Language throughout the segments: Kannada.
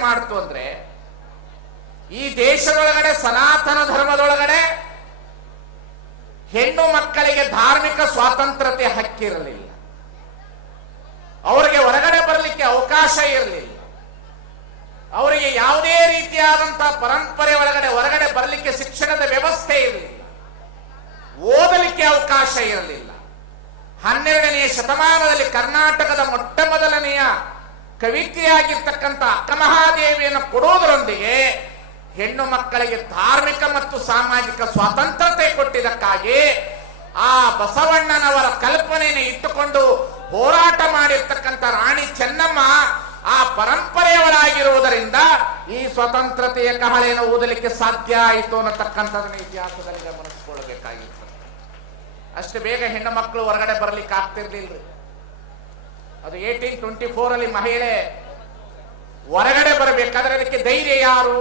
ಮಾಡ್ತು ಅಂದ್ರೆ, ಈ ದೇಶದೊಳಗಡೆ ಸನಾತನ ಧರ್ಮದೊಳಗಡೆ ಹೆಣ್ಣು ಮಕ್ಕಳಿಗೆ ಧಾರ್ಮಿಕ ಸ್ವಾತಂತ್ರ್ಯತೆ ಹಕ್ಕಿರಲಿಲ್ಲ. ಅವರಿಗೆ ಹೊರಗಡೆ ಬರಲಿಕ್ಕೆ ಅವಕಾಶ ಇರಲಿಲ್ಲ. ಅವರಿಗೆ ಯಾವುದೇ ರೀತಿಯಾದಂತಹ ಪರಂಪರೆ ಒಳಗಡೆ ಹೊರಗಡೆ ಬರಲಿಕ್ಕೆ ಶಿಕ್ಷಣದ ವ್ಯವಸ್ಥೆ ಇರಲಿಲ್ಲ. ಓದಲಿಕ್ಕೆ ಅವಕಾಶ ಇರಲಿಲ್ಲ. ಹನ್ನೆರಡನೆಯ ಶತಮಾನದಲ್ಲಿ ಕರ್ನಾಟಕದ ಮೊಟ್ಟ ಮೊದಲನೆಯ ಕವಿತೆಯಾಗಿರ್ತಕ್ಕಂಥ ಅಕ್ಕಮಹಾದೇವಿಯನ್ನು ಕೊಡೋದರೊಂದಿಗೆ ಹೆಣ್ಣು ಮಕ್ಕಳಿಗೆ ಧಾರ್ಮಿಕ ಮತ್ತು ಸಾಮಾಜಿಕ ಸ್ವಾತಂತ್ರ್ಯತೆ ಕೊಟ್ಟಿದ್ದಕ್ಕಾಗಿ ಆ ಬಸವಣ್ಣನವರ ಕಲ್ಪನೆಯನ್ನು ಇಟ್ಟುಕೊಂಡು ಹೋರಾಟ ಮಾಡಿರ್ತಕ್ಕಂಥ ರಾಣಿ ಚೆನ್ನಮ್ಮ ಆ ಪರಂಪರೆಯವರಾಗಿರುವುದರಿಂದ ಈ ಸ್ವತಂತ್ರತೆಯ ಕಹಳೆಯನ್ನು ಓದಲಿಕ್ಕೆ ಸಾಧ್ಯ ಆಯಿತು ಅನ್ನತಕ್ಕಂಥದನ್ನ ಇತಿಹಾಸದಲ್ಲಿ ಗಮನಿಸಿಕೊಳ್ಳಬೇಕಾಗಿತ್ತು. ಅಷ್ಟು ಬೇಗ ಹೆಣ್ಣು ಮಕ್ಕಳು ಹೊರಗಡೆ ಬರ್ಲಿಕ್ಕೆ ಆಗ್ತಿರ್ಲಿಲ್ರಿ. ಅದು ಏಟೀನ್ ಟ್ವೆಂಟಿ ಫೋರ್ ಅಲ್ಲಿ ಮಹಿಳೆ ಹೊರಗಡೆ ಬರಬೇಕಾದ್ರೆ ಅದಕ್ಕೆ ಧೈರ್ಯ ಯಾರು?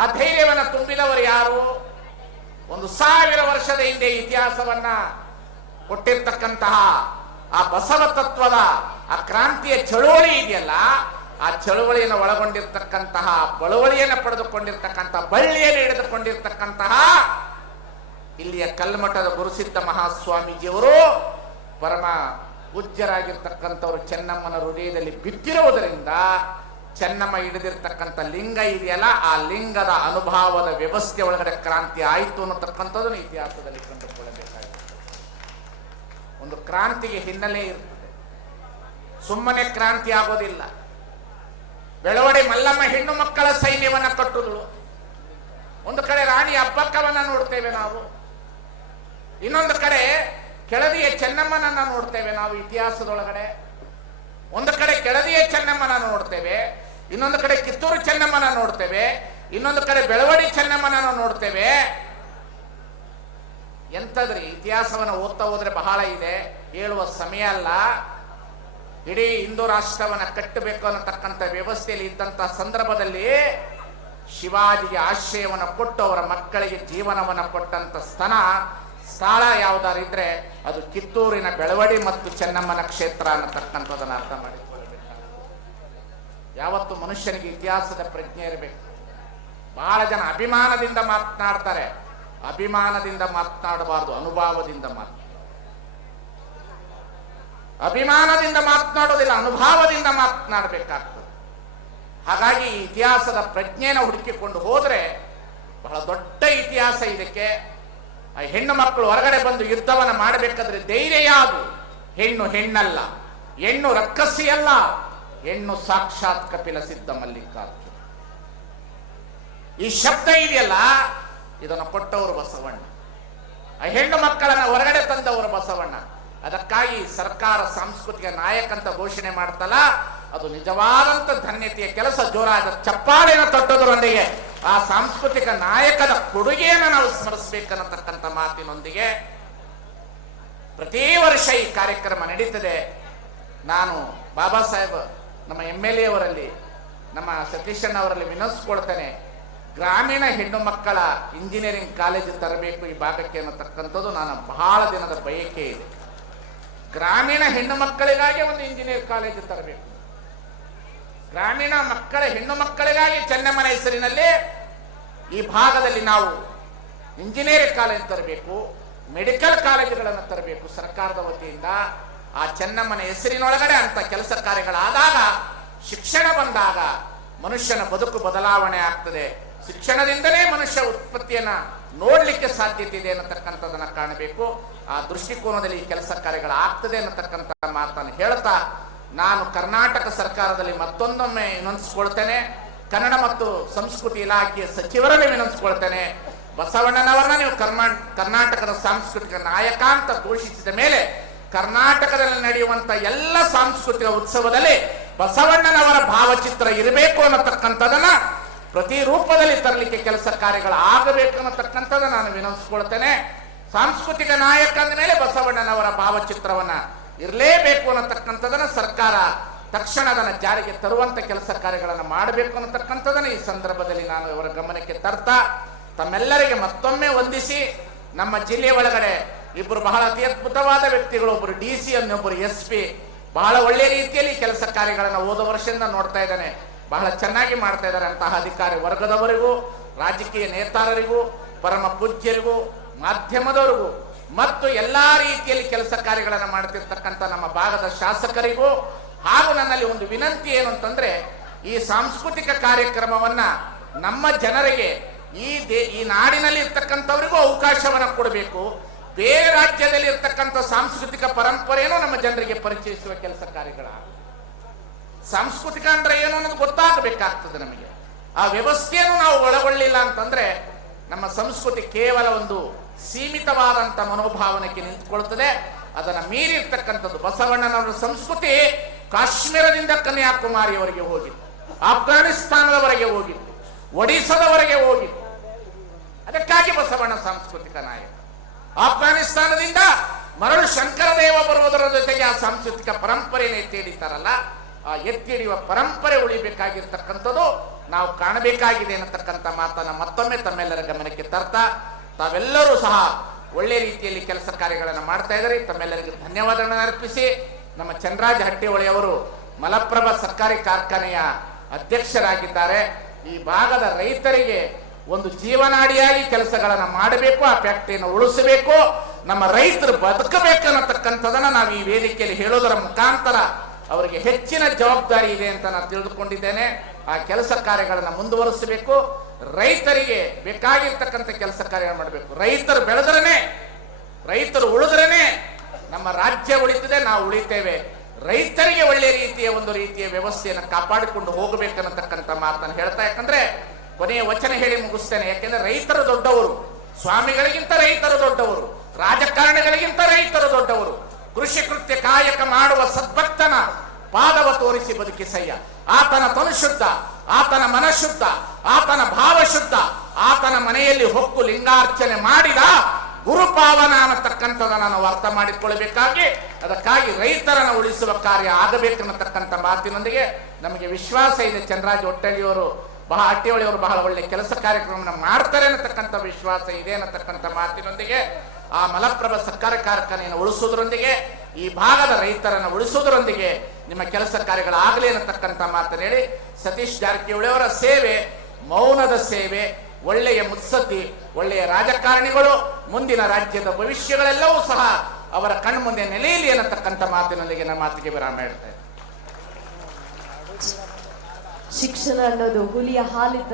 ಆ ಧೈರ್ಯವನ್ನು ತುಂಬಿದವರು ಯಾರು? ಒಂದು ಸಾವಿರ ವರ್ಷದ ಹಿಂದೆ ಇತಿಹಾಸವನ್ನ ಕೊಟ್ಟಿರ್ತಕ್ಕಂತಹ ಆ ಬಸವ ತತ್ವದ ಆ ಕ್ರಾಂತಿಯ ಚಳುವಳಿ ಇದೆಯಲ್ಲ, ಆ ಚಳುವಳಿಯನ್ನು ಒಳಗೊಂಡಿರ್ತಕ್ಕಂತಹ, ಬಳುವಳಿಯನ್ನು ಪಡೆದುಕೊಂಡಿರ್ತಕ್ಕಂತಹ ಬಳ್ಳಿಯನ್ನು ಹಿಡಿದುಕೊಂಡಿರ್ತಕ್ಕಂತಹ ಇಲ್ಲಿಯ ಕಲ್ಮಠದ ಗುರುಸಿದ್ಧ ಮಹಾಸ್ವಾಮೀಜಿಯವರು ಪರಮ ಪೂಜ್ಯರಾಗಿರ್ತಕ್ಕಂಥವರು ಚೆನ್ನಮ್ಮನ ಹೃದಯದಲ್ಲಿ ಬಿದ್ದಿರುವುದರಿಂದ ಚೆನ್ನಮ್ಮ ಹಿಡಿದಿರ್ತಕ್ಕಂಥ ಲಿಂಗ ಇದೆಯಲ್ಲ, ಆ ಲಿಂಗದ ಅನುಭವದ ವ್ಯವಸ್ಥೆ ಒಳಗಡೆ ಕ್ರಾಂತಿ ಆಯಿತು ಅನ್ನತಕ್ಕಂಥದ್ದನ್ನು ಇತಿಹಾಸದಲ್ಲಿ ಕಂಡುಕೊಳ್ಳಬೇಕಾಗಿದೆ. ಒಂದು ಕ್ರಾಂತಿಗೆ ಹಿನ್ನೆಲೆ ಇರ್ತದೆ. ಸುಮ್ಮನೆ ಕ್ರಾಂತಿ ಆಗೋದಿಲ್ಲ. ಬೆಳವಡಿ ಮಲ್ಲಮ್ಮ ಹೆಣ್ಣು ಮಕ್ಕಳ ಸೈನ್ಯವನ್ನು ಕಟ್ಟುದಳು. ಒಂದು ಕಡೆ ರಾಣಿ ಅಬ್ಬಕ್ಕವನ್ನ ನೋಡ್ತೇವೆ ನಾವು. ಇನ್ನೊಂದು ಕಡೆ ಕೆಳದಿಯ ಚೆನ್ನಮ್ಮನನ್ನ ನೋಡ್ತೇವೆ ನಾವು ಇತಿಹಾಸದೊಳಗಡೆ. ಒಂದು ಕಡೆ ಕೆಳದಿಯ ಚೆನ್ನಮ್ಮನ ನೋಡ್ತೇವೆ, ಇನ್ನೊಂದು ಕಡೆ ಕಿತ್ತೂರು ಚೆನ್ನಮ್ಮನ ನೋಡ್ತೇವೆ, ಇನ್ನೊಂದು ಕಡೆ ಬೆಳವಡಿ ಚೆನ್ನಮ್ಮನ ನೋಡ್ತೇವೆ. ಎಂತದ್ರಿ ಇತಿಹಾಸವನ್ನು ಓದ್ತಾ ಹೋದ್ರೆ ಬಹಳ ಇದೆ, ಹೇಳುವ ಸಮಯ ಅಲ್ಲ. ಇಡೀ ಹಿಂದೂ ರಾಷ್ಟ್ರವನ್ನು ಕಟ್ಟಬೇಕು ಅನ್ನತಕ್ಕಂಥ ವ್ಯವಸ್ಥೆಯಲ್ಲಿ ಇದ್ದಂಥ ಸಂದರ್ಭದಲ್ಲಿ ಶಿವಾಜಿಗೆ ಆಶ್ರಯವನ್ನು ಕೊಟ್ಟು ಅವರ ಮಕ್ಕಳಿಗೆ ಜೀವನವನ್ನು ಕೊಟ್ಟಂತ ಸ್ತನ ಸ್ಥಳ ಯಾವ್ದಾರು ಇದ್ರೆ ಅದು ಕಿತ್ತೂರಿನ ಬೆಳವಡಿ ಮತ್ತು ಚೆನ್ನಮ್ಮನ ಕ್ಷೇತ್ರ ಅನ್ನತಕ್ಕಂಥದ್ದನ್ನು ಅರ್ಥ ಮಾಡಿಕೊಳ್ಳಬೇಕು ಯಾವತ್ತು ಮನುಷ್ಯನಿಗೆ ಇತಿಹಾಸದ ಪ್ರಜ್ಞೆ ಇರಬೇಕು. ಬಹಳ ಜನ ಅಭಿಮಾನದಿಂದ ಮಾತನಾಡ್ತಾರೆ. ಅಭಿಮಾನದಿಂದ ಮಾತನಾಡಬಾರದು, ಅನುಭವದಿಂದ ಮಾತನಾಡ ಅಭಿಮಾನದಿಂದ ಮಾತನಾಡೋದಿಲ್ಲ, ಅನುಭವದಿಂದ ಮಾತನಾಡಬೇಕಾಗ್ತದೆ. ಹಾಗಾಗಿ ಇತಿಹಾಸದ ಪ್ರಜ್ಞೆನ ಹುಡುಕಿಕೊಂಡು ಹೋದರೆ ಬಹಳ ದೊಡ್ಡ ಇತಿಹಾಸ ಇದಕ್ಕೆ. ಆ ಹೆಣ್ಣು ಮಕ್ಕಳು ಹೊರಗಡೆ ಬಂದು ಯುದ್ಧವನ್ನು ಮಾಡಬೇಕಾದ್ರೆ ಧೈರ್ಯ ಯಾವುದು? ಹೆಣ್ಣು ಹೆಣ್ಣಲ್ಲ, ಹೆಣ್ಣು ರಕ್ಕಸಿಯಲ್ಲ, ಹೆಣ್ಣು ಸಾಕ್ಷಾತ್ ಕಪಿಲ ಸಿದ್ಧ ಮಲ್ಲಿಕಾರ್ಜುನ. ಈ ಶಬ್ದ ಇದೆಯಲ್ಲ? ಇದನ್ನು ಕೊಟ್ಟವರು ಬಸವಣ್ಣ. ಆ ಹೆಣ್ಣು ಮಕ್ಕಳನ್ನ ಹೊರಗಡೆ ತಂದವರು ಬಸವಣ್ಣ. ಅದಕ್ಕಾಗಿ ಸರ್ಕಾರ, ಸಾಂಸ್ಕೃತಿಕ ನಾಯಕ ಅಂತ ಘೋಷಣೆ ಮಾಡ್ತಲ್ಲ, ಅದು ನಿಜವಾದಂತ ಧನ್ಯತೆಯ ಕೆಲಸ. ಜೋರಾದ ಚಪ್ಪಾಳೆಯನ್ನು ತಟ್ಟೋದರೊಂದಿಗೆ ಆ ಸಾಂಸ್ಕೃತಿಕ ನಾಯಕದ ಕೊಡುಗೆಯನ್ನು ನಾವು ಸ್ಮರಿಸಬೇಕನ್ನತಕ್ಕಂಥ ಮಾತಿನೊಂದಿಗೆ ಪ್ರತಿ ವರ್ಷ ಈ ಕಾರ್ಯಕ್ರಮ ನಡೀತದೆ. ನಾನು ಬಾಬಾ ಸಾಹೇಬ್ ನಮ್ಮ ಎಂ ಎಲ್ ಎ ಅವರಲ್ಲಿ, ನಮ್ಮ ಸತೀಶಣ್ಣ ಅವರಲ್ಲಿ ವಿನಂತಿಸ್ಕೊಳ್ತೇನೆ, ಗ್ರಾಮೀಣ ಹೆಣ್ಣು ಮಕ್ಕಳ ಇಂಜಿನಿಯರಿಂಗ್ ಕಾಲೇಜು ತರಬೇಕು ಈ ಭಾಗಕ್ಕೆ ಅನ್ನತಕ್ಕಂಥದ್ದು ನಾನು ಬಹಳ ದಿನದ ಬಯಕೆ ಇದೆ. ಗ್ರಾಮೀಣ ಹೆಣ್ಣು ಮಕ್ಕಳಿಗಾಗಿ ಒಂದು ಇಂಜಿನಿಯರ್ ಕಾಲೇಜು ತರಬೇಕು. ಗ್ರಾಮೀಣ ಮಕ್ಕಳ, ಹೆಣ್ಣು ಮಕ್ಕಳಿಗಾಗಿ ಚೆನ್ನಮ್ಮನ ಹೆಸರಿನಲ್ಲಿ ಈ ಭಾಗದಲ್ಲಿ ನಾವು ಇಂಜಿನಿಯರಿಂಗ್ ಕಾಲೇಜ್ ತರಬೇಕು ಮೆಡಿಕಲ್ ಕಾಲೇಜುಗಳನ್ನು ತರಬೇಕು ಸರ್ಕಾರದ ವತಿಯಿಂದ. ಆ ಚೆನ್ನಮ್ಮನ ಹೆಸರಿನೊಳಗಡೆ ಅಂತ ಕೆಲಸ ಕಾರ್ಯಗಳಾದಾಗ, ಶಿಕ್ಷಣ ಬಂದಾಗ ಮನುಷ್ಯನ ಬದುಕು ಬದಲಾವಣೆ ಆಗ್ತದೆ. ಶಿಕ್ಷಣದಿಂದಲೇ ಮನುಷ್ಯ ಉತ್ಪತ್ತಿಯನ್ನು ನೋಡಲಿಕ್ಕೆ ಸಾಧ್ಯತೆ ಇದೆ ಅನ್ನತಕ್ಕಂಥದ್ದನ್ನು ಕಾಣಬೇಕು. ಆ ದೃಷ್ಟಿಕೋನದಲ್ಲಿ ಈ ಕೆಲಸ ಕಾರ್ಯಗಳಾಗ್ತದೆ ಅನ್ನತಕ್ಕಂಥ ಮಾತನ್ನು ಹೇಳ್ತಾ ನಾನು ಕರ್ನಾಟಕ ಸರ್ಕಾರದಲ್ಲಿ ಮತ್ತೊಂದೊಮ್ಮೆ ವಿನಂತಿಸ್ಕೊಳ್ತೇನೆ. ಕನ್ನಡ ಮತ್ತು ಸಂಸ್ಕೃತಿ ಇಲಾಖೆಯ ಸಚಿವರಲ್ಲಿ ವಿನಂತಿಸ್ಕೊಳ್ತೇನೆ. ಬಸವಣ್ಣನವರನ್ನ ನೀವು ಕರ್ನಾ ಕರ್ನಾಟಕದ ಸಾಂಸ್ಕೃತಿಕ ನಾಯಕ ಅಂತ ಘೋಷಿಸಿದ ಮೇಲೆ ಕರ್ನಾಟಕದಲ್ಲಿ ನಡೆಯುವಂತ ಎಲ್ಲ ಸಾಂಸ್ಕೃತಿಕ ಉತ್ಸವದಲ್ಲಿ ಬಸವಣ್ಣನವರ ಭಾವಚಿತ್ರ ಇರಬೇಕು ಅನ್ನತಕ್ಕಂಥದನ್ನ ಪ್ರತಿ ರೂಪದಲ್ಲಿ ತರಲಿಕ್ಕೆ ಕೆಲಸ ಕಾರ್ಯಗಳು ಆಗಬೇಕು ಅನ್ನತಕ್ಕಂಥದ್ದು ನಾನು ವಿನಂತಿಸ್ಕೊಳ್ತೇನೆ. ಸಾಂಸ್ಕೃತಿಕ ನಾಯಕ ಅಂದ ಮೇಲೆ ಬಸವಣ್ಣನವರ ಭಾವಚಿತ್ರವನ್ನ ಇರಲೇಬೇಕು ಅನ್ನತಕ್ಕಂಥದನ್ನ ಸರ್ಕಾರ ತಕ್ಷಣ ಅದನ್ನು ಜಾರಿಗೆ ತರುವಂತ ಕೆಲಸ ಕಾರ್ಯಗಳನ್ನು ಮಾಡಬೇಕು ಅನ್ನತಕ್ಕಂಥದನ್ನು ಈ ಸಂದರ್ಭದಲ್ಲಿ ನಾನು ಇವರ ಗಮನಕ್ಕೆ ತರ್ತಾ, ತಮ್ಮೆಲ್ಲರಿಗೆ ಮತ್ತೊಮ್ಮೆ ವಂದಿಸಿ, ನಮ್ಮ ಜಿಲ್ಲೆಯ ಒಳಗಡೆ ಇಬ್ಬರು ಬಹಳ ಅತಿ ಅದ್ಭುತವಾದ ವ್ಯಕ್ತಿಗಳು ಒಬ್ಬರು ಡಿ ಸಿ ಅನ್ನೊಬ್ಬರು ಎಸ್ ಪಿ ಬಹಳ ಒಳ್ಳೆ ರೀತಿಯಲ್ಲಿ ಕೆಲಸ ಕಾರ್ಯಗಳನ್ನು ಹೋದ ವರ್ಷದಿಂದ ನೋಡ್ತಾ ಇದ್ದಾನೆ. ಬಹಳ ಚೆನ್ನಾಗಿ ಮಾಡ್ತಾ ಇದ್ದಾರೆ ಅಂತಹ ಅಧಿಕಾರಿ ವರ್ಗದವರಿಗೂ, ರಾಜಕೀಯ ನೇತಾರರಿಗೂ, ಪರಮ ಪೂಜ್ಯರಿಗೂ, ಮಾಧ್ಯಮದವರಿಗೂ. ಮತ್ತು ಎಲ್ಲಾ ರೀತಿಯಲ್ಲಿ ಕೆಲಸ ಕಾರ್ಯಗಳನ್ನು ಮಾಡ್ತಿರ್ತಕ್ಕಂಥ ನಮ್ಮ ಭಾಗದ ಶಾಸಕರಿಗೂ ಹಾಗೂ ನನ್ನಲ್ಲಿ ಒಂದು ವಿನಂತಿ ಏನು ಅಂತಂದ್ರೆ, ಈ ಸಾಂಸ್ಕೃತಿಕ ಕಾರ್ಯಕ್ರಮವನ್ನ ನಮ್ಮ ಜನರಿಗೆ ಈ ದೇ, ಈ ನಾಡಿನಲ್ಲಿ ಇರ್ತಕ್ಕಂಥವರಿಗೂ ಅವಕಾಶವನ್ನು ಕೊಡಬೇಕು. ಬೇರೆ ರಾಜ್ಯದಲ್ಲಿ ಇರ್ತಕ್ಕಂಥ ಸಾಂಸ್ಕೃತಿಕ ಪರಂಪರೆಯನ್ನು ನಮ್ಮ ಜನರಿಗೆ ಪರಿಚಯಿಸುವ ಕೆಲಸ ಕಾರ್ಯಗಳ ಸಾಂಸ್ಕೃತಿಕ ಅಂದ್ರೆ ಏನು ಅನ್ನೋದು ಗೊತ್ತಾಗಬೇಕಾಗ್ತದೆ ನಮಗೆ. ಆ ವ್ಯವಸ್ಥೆಯನ್ನು ನಾವು ಒಳಗೊಳ್ಳಿಲ್ಲ ಅಂತಂದ್ರೆ, ನಮ್ಮ ಸಂಸ್ಕೃತಿ ಕೇವಲ ಒಂದು ಸೀಮಿತವಾದಂತ ಮನೋಭಾವನೆಗೆ ನಿಂತುಕೊಳ್ಳುತ್ತದೆ ಅದನ್ನು ಮೀರಿರ್ತಕ್ಕಂಥದ್ದು ಬಸವಣ್ಣನವರ ಸಂಸ್ಕೃತಿ ಕಾಶ್ಮೀರದಿಂದ ಕನ್ಯಾಕುಮಾರಿಯವರೆಗೆ ಹೋಗಿತ್ತು ಆಫ್ಘಾನಿಸ್ತಾನದವರೆಗೆ ಹೋಗಿತ್ತು ಒಡಿಸದವರೆಗೆ ಹೋಗಿತ್ತು ಅದಕ್ಕಾಗಿ ಬಸವಣ್ಣ ಸಾಂಸ್ಕೃತಿಕ ನಾಯಕ. ಆಫ್ಘಾನಿಸ್ತಾನದಿಂದ ಮರಳು ಶಂಕರದೇವ ಬರುವುದರ ಜೊತೆಗೆ ಆ ಸಾಂಸ್ಕೃತಿಕ ಪರಂಪರೆಯನ್ನು ಎತ್ತಿ ಆ ಎತ್ತಿ ಪರಂಪರೆ ಉಳಿಬೇಕಾಗಿರ್ತಕ್ಕಂಥದ್ದು ನಾವು ಕಾಣಬೇಕಾಗಿದೆ ಅನ್ನತಕ್ಕಂಥ ಮಾತನ್ನು ಮತ್ತೊಮ್ಮೆ ತಮ್ಮೆಲ್ಲರ ಗಮನಕ್ಕೆ ತರ್ತಾ ತಾವೆಲ್ಲರೂ ಸಹ ಒಳ್ಳೆ ರೀತಿಯಲ್ಲಿ ಕೆಲಸ ಕಾರ್ಯಗಳನ್ನು ಮಾಡ್ತಾ ಇದ್ದಾರೆ ತಮ್ಮೆಲ್ಲರಿಗೂ ಧನ್ಯವಾದಗಳನ್ನು ಅರ್ಪಿಸಿ. ನಮ್ಮ ಚಂದ್ರಾಜ ಹಟ್ಟಿಹೊಳಿ ಅವರು ಮಲಪ್ರಭಾ ಸರ್ಕಾರಿ ಕಾರ್ಖಾನೆಯ ಅಧ್ಯಕ್ಷರಾಗಿದ್ದಾರೆ. ಈ ಭಾಗದ ರೈತರಿಗೆ ಒಂದು ಜೀವನಾಡಿಯಾಗಿ ಕೆಲಸಗಳನ್ನು ಮಾಡಬೇಕು, ಆ ಫ್ಯಾಕ್ಟರಿಯನ್ನು ಉಳಿಸಬೇಕು, ನಮ್ಮ ರೈತರು ಬದುಕಬೇಕು ಅನ್ನತಕ್ಕಂಥದನ್ನ ನಾವು ಈ ವೇದಿಕೆಯಲ್ಲಿ ಹೇಳೋದರ ಮುಖಾಂತರ ಅವರಿಗೆ ಹೆಚ್ಚಿನ ಜವಾಬ್ದಾರಿ ಇದೆ ಅಂತ ನಾನು ತಿಳಿದುಕೊಂಡಿದ್ದೇನೆ. ಆ ಕೆಲಸ ಕಾರ್ಯಗಳನ್ನು ಮುಂದುವರಿಸಬೇಕು. ರೈತರಿಗೆ ಬೇಕಾಗಿರ್ತಕ್ಕಂಥ ಕೆಲಸ ಕಾರ್ಯ ಮಾಡಬೇಕು. ರೈತರು ಬೆಳೆದ್ರನೆ, ರೈತರು ಉಳಿದ್ರನೆ ನಮ್ಮ ರಾಜ್ಯ ಉಳಿತದೆ, ನಾವು ಉಳಿತೇವೆ. ರೈತರಿಗೆ ಒಳ್ಳೆ ರೀತಿಯ ಒಂದು ರೀತಿಯ ವ್ಯವಸ್ಥೆಯನ್ನು ಕಾಪಾಡಿಕೊಂಡು ಹೋಗಬೇಕನ್ನತಕ್ಕಂಥ ಮಾತನ್ನು ಹೇಳ್ತಾ, ಯಾಕಂದ್ರೆ ಕೊನೆಯ ವಚನ ಹೇಳಿ ಮುಗಿಸ್ತೇನೆ. ಯಾಕೆಂದ್ರೆ ರೈತರು ದೊಡ್ಡವರು, ಸ್ವಾಮಿಗಳಿಗಿಂತ ರೈತರು ದೊಡ್ಡವರು, ರಾಜಕಾರಣಿಗಳಿಗಿಂತ ರೈತರು ದೊಡ್ಡವರು. ಕೃಷಿ ಕೃತ್ಯ ಕಾಯಕ ಮಾಡುವ ಸದ್ಭಕ್ತನ ಪಾದವ ತೋರಿಸಿ ಬದುಕಿಸಯ್ಯ. ಆತನ ತನು ಶುದ್ಧ ಆತನ ಮನಶುದ್ಧ, ಆತನ ಭಾವ ಶುದ್ಧ ಆತನ ಮನೆಯಲ್ಲಿ ಹೊಕ್ಕು ಲಿಂಗಾರ್ಚನೆ ಮಾಡಿದ ಗುರುಪಾವನ ಅನ್ನತಕ್ಕಂಥದ್ದು ನಾನು ಅರ್ಥ ಮಾಡಿಕೊಳ್ಳಬೇಕಾಗಿ, ಅದಕ್ಕಾಗಿ ರೈತರನ್ನು ಉಳಿಸುವ ಕಾರ್ಯ ಆಗಬೇಕನ್ನತಕ್ಕಂಥ ಮಾತಿನೊಂದಿಗೆ ನಮಗೆ ವಿಶ್ವಾಸ ಇದೆ. ಚಂದ್ರಾಜ್ ಒಟ್ಟಳಿಯವರು ಬಹಳ, ಅಟ್ಟಿಹೊಳಿಯವರು ಬಹಳ ಒಳ್ಳೆ ಕೆಲಸ ಕಾರ್ಯಕ್ರಮವನ್ನು ಮಾಡ್ತಾರೆ ಅನ್ನತಕ್ಕಂಥ ವಿಶ್ವಾಸ ಇದೆ ಅನ್ನತಕ್ಕಂಥ ಮಾತಿನೊಂದಿಗೆ, ಆ ಮಲಪ್ರಭ ಸಕ್ಕರೆ ಕಾರ್ಖಾನೆಯನ್ನು ಉಳಿಸೋದ್ರೊಂದಿಗೆ, ಈ ಭಾಗದ ರೈತರನ್ನು ಉಳಿಸೋದ್ರೊಂದಿಗೆ ನಿಮ್ಮ ಕೆಲಸ ಕಾರ್ಯಗಳಾಗಲಿ ಅನ್ನತಕ್ಕಂಥ ಮಾತನ್ನು ಹೇಳಿ ಸತೀಶ್ ಜಾರಕಿಹೊಳಿ ಅವರ ಸೇವೆ, ಮೌನದ ಸೇವೆ, ಒಳ್ಳೆಯ ಮುತ್ಸದ್ದಿ, ಒಳ್ಳೆಯ ರಾಜಕಾರಣಿಗಳು, ಮುಂದಿನ ರಾಜ್ಯದ ಭವಿಷ್ಯಗಳೆಲ್ಲವೂ ಸಹ ಅವರ ಕಣ್ಮುಂದೆ ನೆಲೆಯಲಿ ಅನ್ನತಕ್ಕಂಥ ಮಾತಿನೊಂದಿಗೆ ನಮ್ಮ ಮಾತಿಗೆ ವಿರಾಮ ಹೇಳ್ತೇನೆ. ಶಿಕ್ಷಣ ಅನ್ನೋದು ಹುಲಿಯ ಹಾಲಿದ್ದ